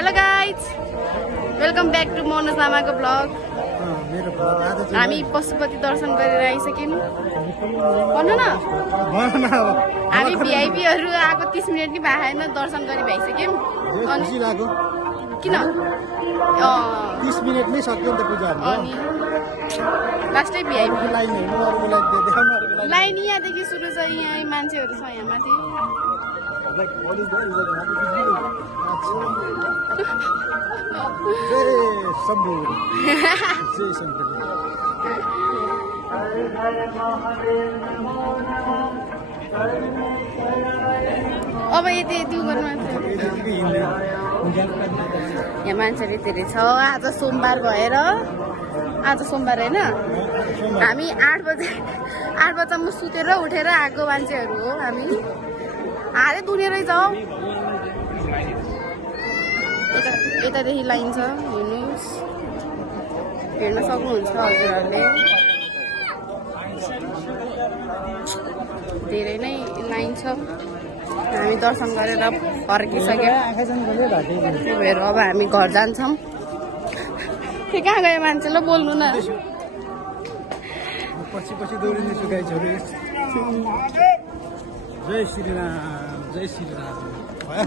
Hello guys, welcome back to Manoj लामाको blog. हामी पशुपति दर्शन गरेर आइसक्यौँ। भन्नु न, हामी भिआइपीहरू आएको 30 मिनट नि भएन, दर्शन गरी भइसक्यौँ। किन 30 मिनट नै सक्यो नि त पूजा। अनि लास्टै भिआइपी लाइन यहाँदेखि सुरु छ। यहाँ मान्छेहरू छ यहाँ माथि। अब यति यति गर्नु यहाँ मान्छेहरू धेरै छ। आज सोमबार भएर, आज सोमबार होइन, हामी 8 बजीसम्म सुतेर उठेर आएको मान्छेहरू हो हामी। हारे दुनेरै जाऊ। यतादेखि लाइन छ, हेर्नुहोस्, हेर्न सक्नुहुन्छ हजुरहरूले। धेरै नै लाइन छ। हामी दर्शन गरेर फर्किसक्यौँ। त्यही भएर अब हामी घर जान्छौँ। त्यो कहाँ गयो मान्छे? ल बोल्नु न। पछि दौडिने सुकाइ छोरी। जय श्री राम, जय श्री राम।